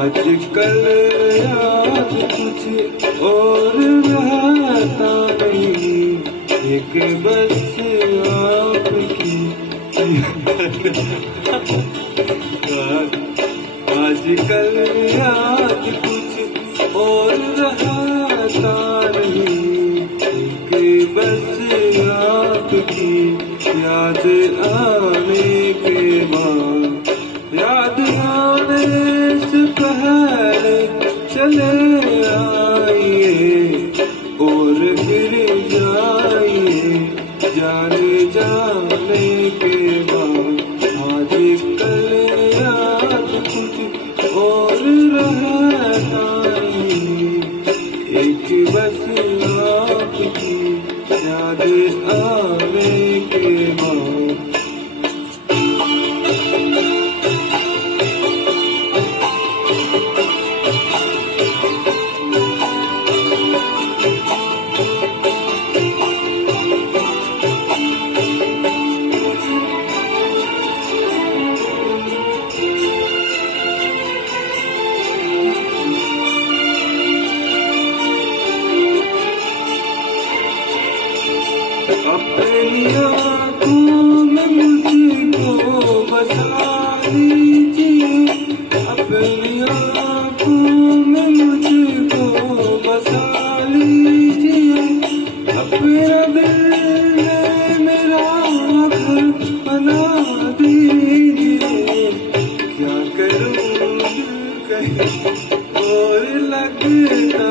आजकल याद कुछ और रहता नहीं, एक बस आपकी आजकल याद कुछ और रहता नहीं, एक बस आपकी याद आने के बाद, याद आने से पहले चले आइए और फिर जाइए, जाने जाने के बाद। आजकल याद कुछ और रहता नहीं, एक बस आपकी याद आने के बाद। अपनी आँखों में मुझको बसा लीजिए, अपनी आँखों में मुझको बसा लीजिए, अपना दिल मेरा घर बना दीजिए। क्या करूँ दिल कहीं और लगता